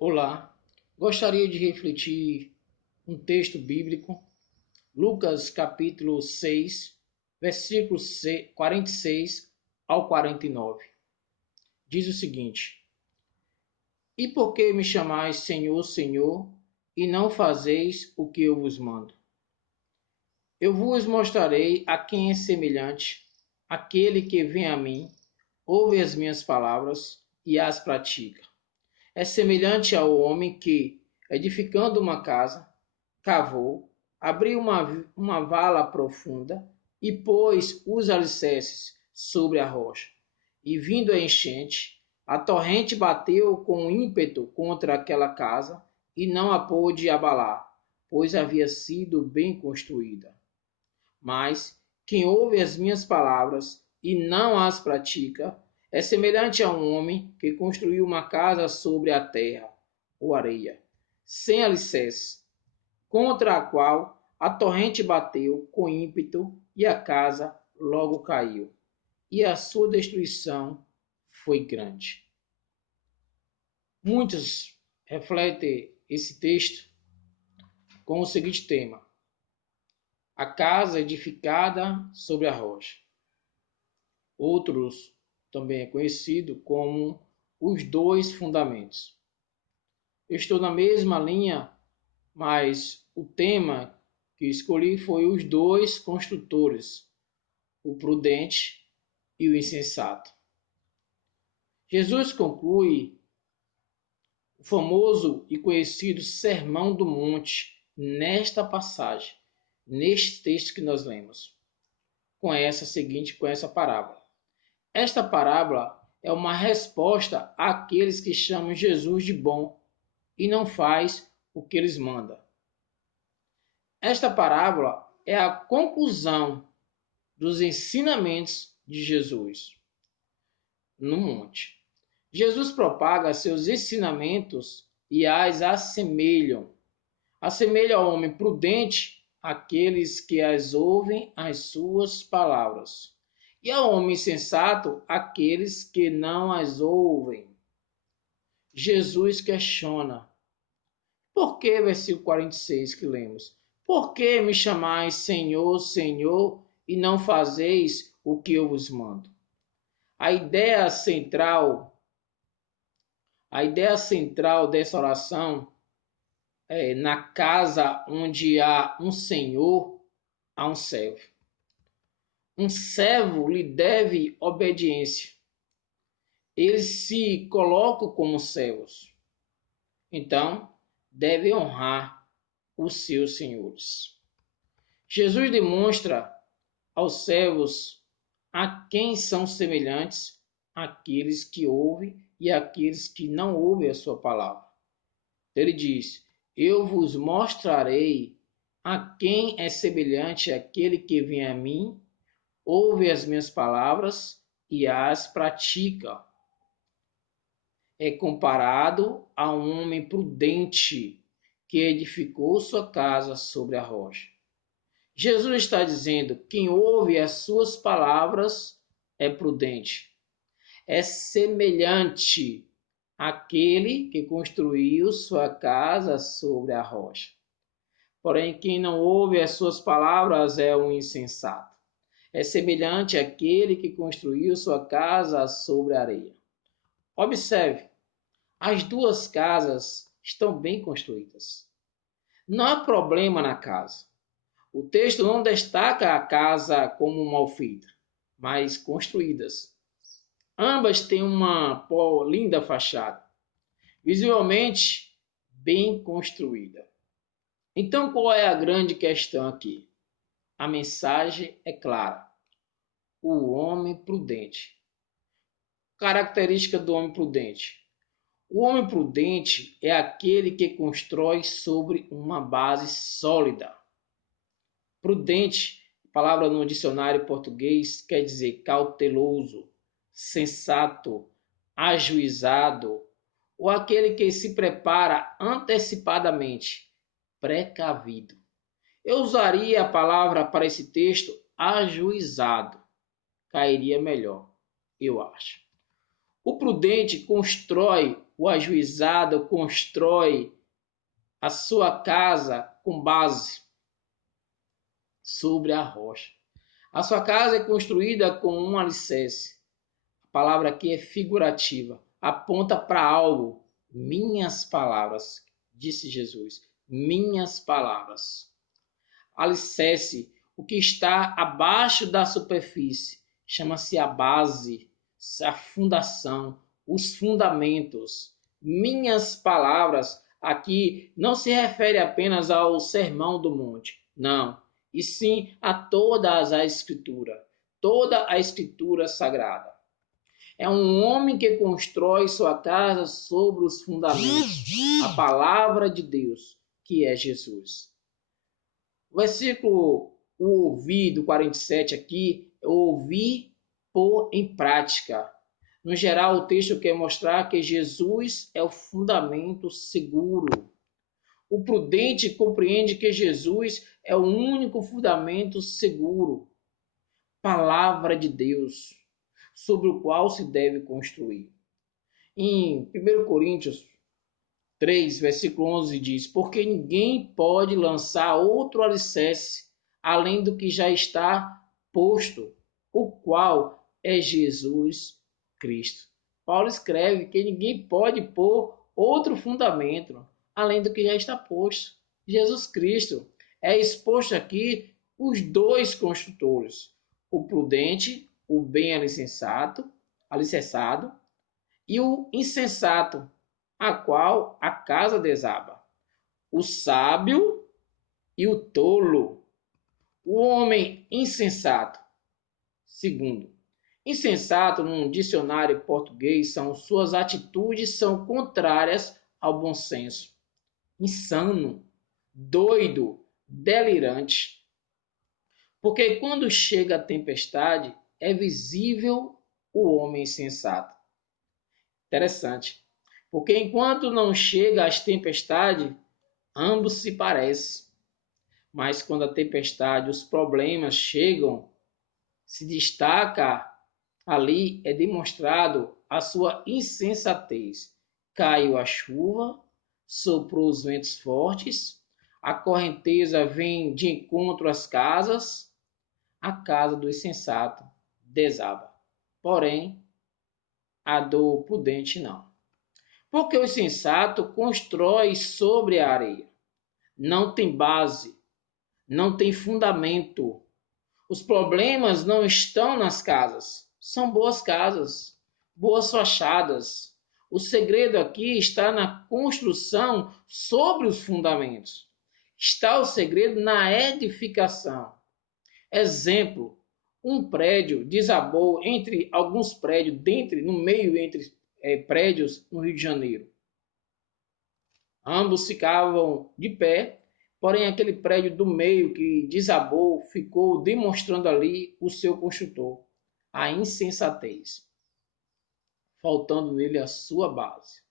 Olá, gostaria de refletir um texto bíblico, Lucas capítulo 6, versículos 46 ao 49. Diz o seguinte: E por que me chamais Senhor, Senhor, e não fazeis o que eu vos mando? Eu vos mostrarei a quem é semelhante, aquele que vem a mim, ouve as minhas palavras e as pratica. É semelhante ao homem que, edificando uma casa, cavou, abriu uma vala profunda e pôs os alicerces sobre a rocha. E vindo a enchente, a torrente bateu com ímpeto contra aquela casa e não a pôde abalar, pois havia sido bem construída. Mas quem ouve as minhas palavras e não as pratica é semelhante a um homem que construiu uma casa sobre a terra ou areia, sem alicerce, contra a qual a torrente bateu com ímpeto e a casa logo caiu, e a sua destruição foi grande. Muitos refletem esse texto com o seguinte tema: a casa edificada sobre a rocha. Outros também é conhecido como os dois fundamentos. Eu estou na mesma linha, mas o tema que escolhi foi os dois construtores, o prudente e o insensato. Jesus conclui o famoso e conhecido Sermão do Monte nesta passagem, neste texto que nós lemos, com essa parábola. Esta parábola é uma resposta àqueles que chamam Jesus de bom e não faz o que eles mandam. Esta parábola é a conclusão dos ensinamentos de Jesus no monte. Jesus propaga seus ensinamentos e as assemelha ao homem prudente aqueles que as ouvem as suas palavras, e ao homem sensato aqueles que não as ouvem. Jesus questiona. Por que, versículo 46 que lemos? Por que me chamais Senhor, Senhor, e não fazeis o que eu vos mando? A ideia central dessa oração é: na casa onde há um senhor, há um servo. Um servo lhe deve obediência. Eles se colocam como servos. Então, deve honrar os seus senhores. Jesus demonstra aos servos a quem são semelhantes aqueles que ouvem e aqueles que não ouvem a sua palavra. Ele diz: eu vos mostrarei a quem é semelhante aquele que vem a mim, ouve as minhas palavras e as pratica. É comparado a um homem prudente que edificou sua casa sobre a rocha. Jesus está dizendo: quem ouve as suas palavras é prudente. É semelhante àquele que construiu sua casa sobre a rocha. Porém, quem não ouve as suas palavras é um insensato. É semelhante àquele que construiu sua casa sobre a areia. Observe, as duas casas estão bem construídas. Não há problema na casa. O texto não destaca a casa como mal feita, mas construídas. Ambas têm uma linda fachada, visivelmente bem construída. Então, qual é a grande questão aqui? A mensagem é clara: o homem prudente. Característica do homem prudente: o homem prudente é aquele que constrói sobre uma base sólida. Prudente, palavra no dicionário português, quer dizer cauteloso, sensato, ajuizado, ou aquele que se prepara antecipadamente, precavido. Eu usaria a palavra para esse texto ajuizado. Cairia melhor, eu acho. O prudente constrói o ajuizado constrói a sua casa com base sobre a rocha. A sua casa é construída com um alicerce. A palavra aqui é figurativa, aponta para algo. Minhas palavras, disse Jesus, minhas palavras. Alicerce, o que está abaixo da superfície, chama-se a base, a fundação, os fundamentos. Minhas palavras aqui não se refere apenas ao Sermão do Monte, não, e sim a toda a Escritura, toda a Escritura Sagrada. É um homem que constrói sua casa sobre os fundamentos, a palavra de Deus, que é Jesus. O versículo o ouvir do 47 aqui, é ouvir, pôr em prática. No geral, o texto quer mostrar que Jesus é o fundamento seguro. O prudente compreende que Jesus é o único fundamento seguro, palavra de Deus, sobre o qual se deve construir. Em 1 Coríntios 3, versículo 11 diz: porque ninguém pode lançar outro alicerce além do que já está posto, o qual é Jesus Cristo. Paulo escreve que ninguém pode pôr outro fundamento além do que já está posto. Jesus Cristo. É exposto aqui os dois construtores, o prudente, o bem alicerçado, e o insensato, a qual a casa desaba. O sábio e o tolo. O homem insensato. Segundo, insensato num dicionário português são suas atitudes são contrárias ao bom senso. Insano, doido, delirante. Porque quando chega a tempestade, é visível o homem insensato. Interessante. Porque enquanto não chega as tempestades, ambos se parecem. Mas quando a tempestade, os problemas chegam, se destaca ali, é demonstrado a sua insensatez. Caiu a chuva, soprou os ventos fortes, a correnteza vem de encontro às casas, a casa do insensato desaba. Porém, a do prudente não. Porque o insensato constrói sobre a areia. Não tem base, não tem fundamento. Os problemas não estão nas casas. São boas casas, boas fachadas. O segredo aqui está na construção sobre os fundamentos. Está o segredo na edificação. Exemplo, um prédio desabou entre alguns prédios, no meio entre prédios no Rio de Janeiro. Ambos ficavam de pé, porém aquele prédio do meio que desabou ficou demonstrando ali o seu construtor, a insensatez, faltando nele a sua base.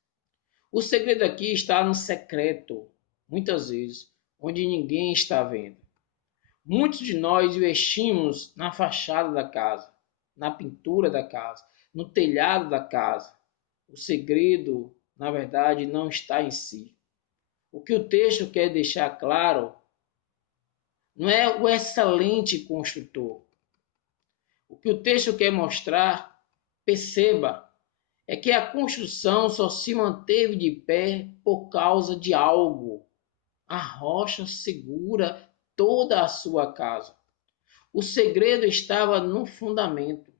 O segredo aqui está no secreto, muitas vezes, onde ninguém está vendo. Muitos de nós investimos na fachada da casa, na pintura da casa, no telhado da casa. O segredo, na verdade, não está em si. O que o texto quer deixar claro não é o excelente construtor. O que o texto quer mostrar, perceba, é que a construção só se manteve de pé por causa de algo. A rocha segura toda a sua casa. O segredo estava no fundamento.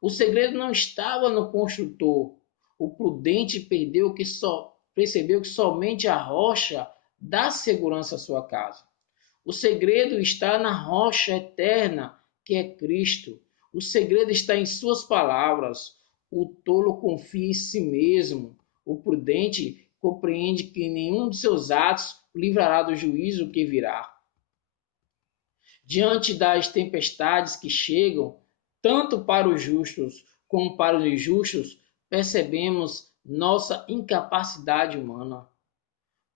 O segredo não estava no construtor. O prudente percebeu que somente a rocha dá segurança à sua casa. O segredo está na rocha eterna, que é Cristo. O segredo está em suas palavras. O tolo confia em si mesmo. O prudente compreende que nenhum de seus atos o livrará do juízo que virá. Diante das tempestades que chegam, tanto para os justos como para os injustos, percebemos nossa incapacidade humana,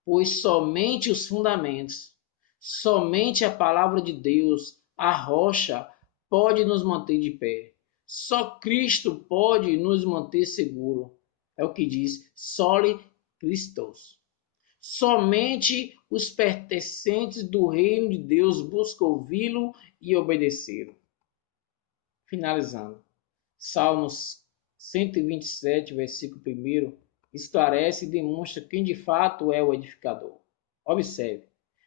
pois somente os fundamentos, somente a palavra de Deus, a rocha, pode nos manter de pé. Só Cristo pode nos manter seguro. É o que diz Soli Christos. Somente os pertencentes do reino de Deus buscam ouvi-lo e obedecê-lo. Finalizando. Salmos 127, versículo 1, esclarece e demonstra quem de fato é o edificador. Observe: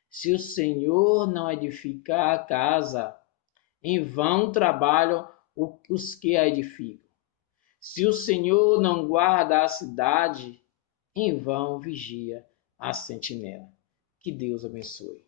se o Senhor não edificar a casa, em vão trabalham os que a edificam. Se o Senhor não guarda a cidade, em vão vigia a sentinela. Que Deus abençoe.